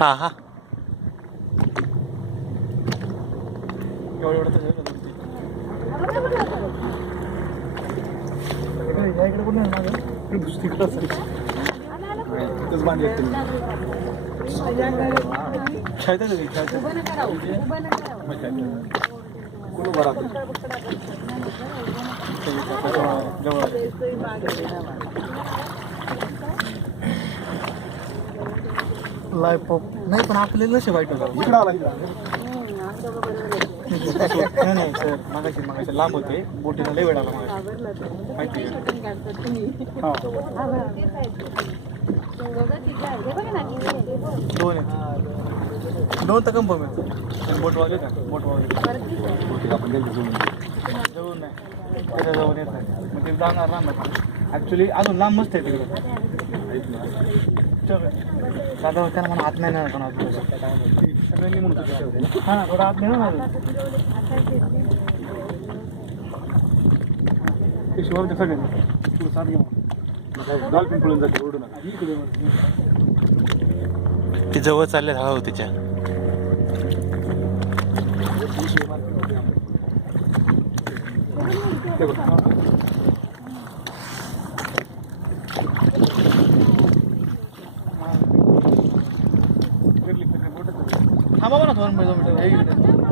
हा हा life of नाही पण आपल्याला लसे वाईट होतं नाही सर मागाशी लांब होते बोटीला लय वेळ आला माहिती दोन तर कन्फर्म आहे बोटवाले का बोटवाले आपण जवळून नाही त्याच्या जवळ येत नाही मग ते जाणार लांब ॲक्च्युली अजून लांब मस्त आहे तिकडे दादा त्यांना मला हात नाही ना पण सगळ्यांनी म्हणतो हां थोडा हात नाही ना शिवारच्या सगळ्यांनी साथ घेऊन डॉल्फिन पळून जाते ओढू नका ती जवळ चालले हळू तिच्या थांबा ना 2 मिनिटं